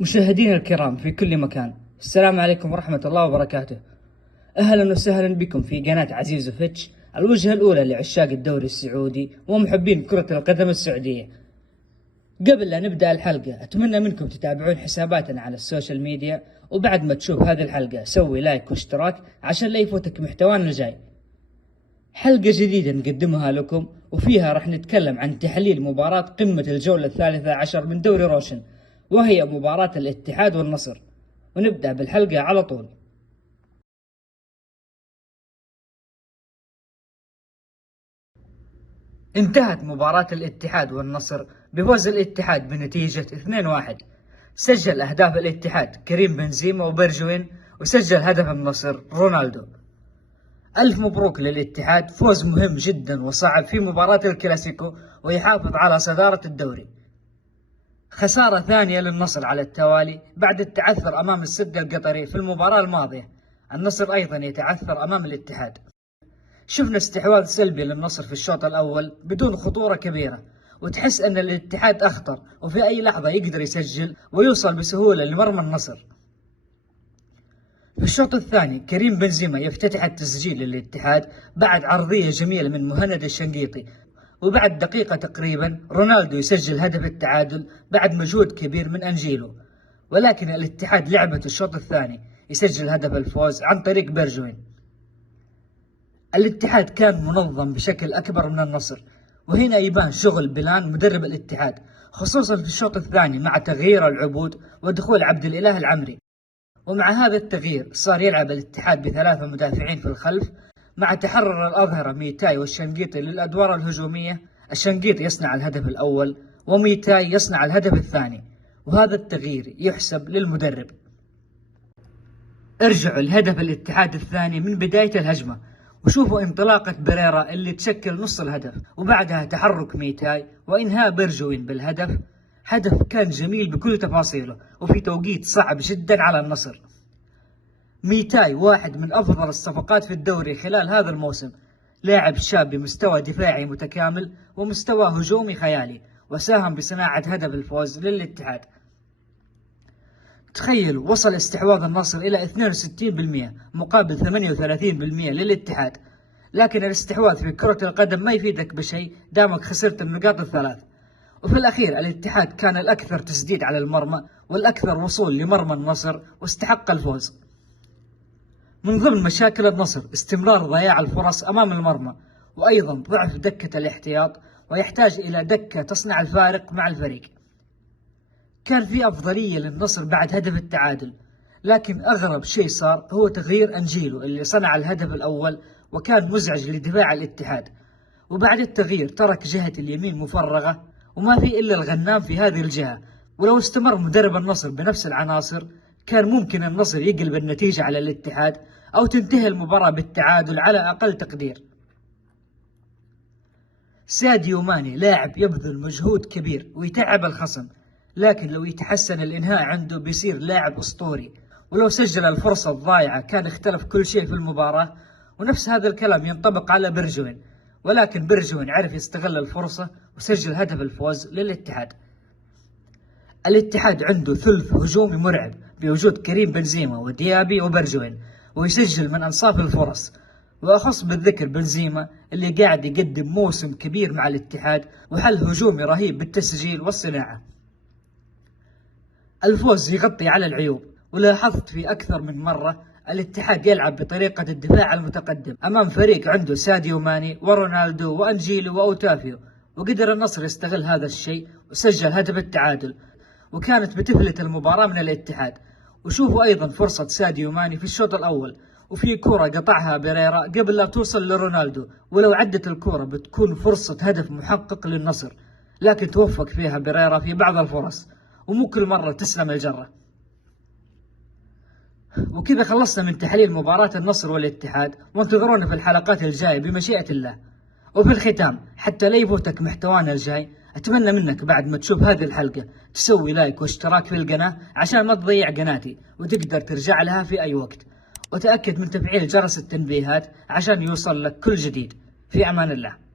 مشاهدينا الكرام في كل مكان، السلام عليكم ورحمة الله وبركاته. أهلا وسهلا بكم في قناة عزيز وفتش، الوجهة الأولى لعشاق الدوري السعودي ومحبين كرة القدم السعودية. قبل لا نبدأ الحلقة أتمنى منكم تتابعون حساباتنا على السوشيال ميديا، وبعد ما تشوف هذه الحلقة سوي لايك واشتراك عشان لا يفوتك محتوانا الجاي. حلقة جديدة نقدمها لكم وفيها راح نتكلم عن تحليل مباراة قمة الجولة 13 من دوري روشن، وهي مباراة الاتحاد والنصر، ونبدأ بالحلقة على طول. انتهت مباراة الاتحاد والنصر بفوز الاتحاد بنتيجة 2-1. سجل أهداف الاتحاد كريم بنزيما وبرجوين، وسجل هدف النصر رونالدو. ألف مبروك للاتحاد، فوز مهم جدا وصعب في مباراة الكلاسيكو ويحافظ على صدارة الدوري. خسارة ثانية للنصر على التوالي بعد التعثر أمام السد القطري في المباراة الماضية. النصر أيضا يتعثر أمام الاتحاد. شفنا استحواذ سلبي للنصر في الشوط الأول بدون خطورة كبيرة، وتحس أن الاتحاد أخطر وفي أي لحظة يقدر يسجل ويوصل بسهولة لمرمى النصر. في الشوط الثاني كريم بنزيما يفتتح التسجيل للاتحاد بعد عرضية جميلة من مهند الشنقيطي، وبعد دقيقة تقريبا رونالدو يسجل هدف التعادل بعد مجهود كبير من أنجيلو. ولكن الاتحاد لعبة الشوط الثاني يسجل هدف الفوز عن طريق برجوين. الاتحاد كان منظم بشكل أكبر من النصر، وهنا يبان شغل بلان مدرب الاتحاد، خصوصا في الشوط الثاني مع تغيير العبود ودخول عبد الإله العمري. ومع هذا التغيير صار يلعب الاتحاد بثلاثة مدافعين في الخلف، مع تحرر الأظهرة ميتاي والشنقيطي للأدوار الهجومية. الشنقيطي يصنع الهدف الأول وميتاي يصنع الهدف الثاني، وهذا التغيير يحسب للمدرب. ارجعوا لهدف الاتحاد الثاني من بداية الهجمة وشوفوا انطلاقة بريرا اللي تشكل نص الهدف، وبعدها تحرك ميتاي وإنهاء برجوين بالهدف. هدف كان جميل بكل تفاصيله وفي توقيت صعب جدا على النصر. ميتاي واحد من أفضل الصفقات في الدوري خلال هذا الموسم، لاعب شاب بمستوى دفاعي متكامل ومستوى هجومي خيالي، وساهم بصناعة هدف الفوز للاتحاد. تخيل وصل استحواذ النصر إلى 62% مقابل 38% للاتحاد، لكن الاستحواذ في كرة القدم ما يفيدك بشيء دامك خسرت النقاط الثلاث. وفي الأخير الاتحاد كان الأكثر تسديد على المرمى والأكثر وصول لمرمى النصر واستحق الفوز. من ضمن مشاكل النصر استمرار ضياع الفرص أمام المرمى، وأيضا ضعف دكة الاحتياط، ويحتاج إلى دكة تصنع الفارق مع الفريق. كان في أفضلية للنصر بعد هدف التعادل، لكن أغرب شيء صار هو تغيير أنجيلو اللي صنع الهدف الأول وكان مزعج لدفاع الاتحاد. وبعد التغيير ترك جهة اليمين مفرغة وما في إلا الغنام في هذه الجهة، ولو استمر مدرب النصر بنفس العناصر كان ممكن النصر يقلب النتيجة على الاتحاد أو تنتهي المباراة بالتعادل على أقل تقدير. ساديو ماني لاعب يبذل مجهود كبير ويتعب الخصم، لكن لو يتحسن الإنهاء عنده بيصير لاعب أسطوري، ولو سجل الفرصة الضائعة كان اختلف كل شيء في المباراة. ونفس هذا الكلام ينطبق على برجوين، ولكن برجوين عرف يستغل الفرصة وسجل هدف الفوز للاتحاد. الاتحاد عنده ثلث هجومي مرعب بوجود كريم بنزيما وديابي وبرجوين، ويسجل من أنصاف الفرص، وأخص بالذكر بنزيما اللي قاعد يقدم موسم كبير مع الاتحاد وحل هجومي رهيب بالتسجيل والصناعة. الفوز يغطي على العيوب، ولاحظت في أكثر من مرة الاتحاد يلعب بطريقة الدفاع المتقدم أمام فريق عنده ساديو ماني ورونالدو وأنجيلو وأوتافيو، وقدر النصر يستغل هذا الشيء وسجل هدف التعادل، وكانت بتفلت المباراة من الاتحاد. وشوفوا أيضا فرصة ساديو ماني في الشوط الأول، وفي كرة قطعها بريرا قبل لا توصل لرونالدو، ولو عدت الكرة بتكون فرصة هدف محقق للنصر، لكن توفق فيها بريرا في بعض الفرص، ومو كل مرة تسلم الجرة. وكذا خلصنا من تحليل مباراة النصر والاتحاد، وانتظرونا في الحلقات الجاية بمشيئة الله. وفي الختام حتى لا يفوتك محتوانا الجاي، أتمنى منك بعد ما تشوف هذه الحلقة تسوي لايك واشتراك في القناة عشان ما تضيع قناتي وتقدر ترجع لها في أي وقت، وتأكد من تفعيل جرس التنبيهات عشان يوصل لك كل جديد. في أمان الله.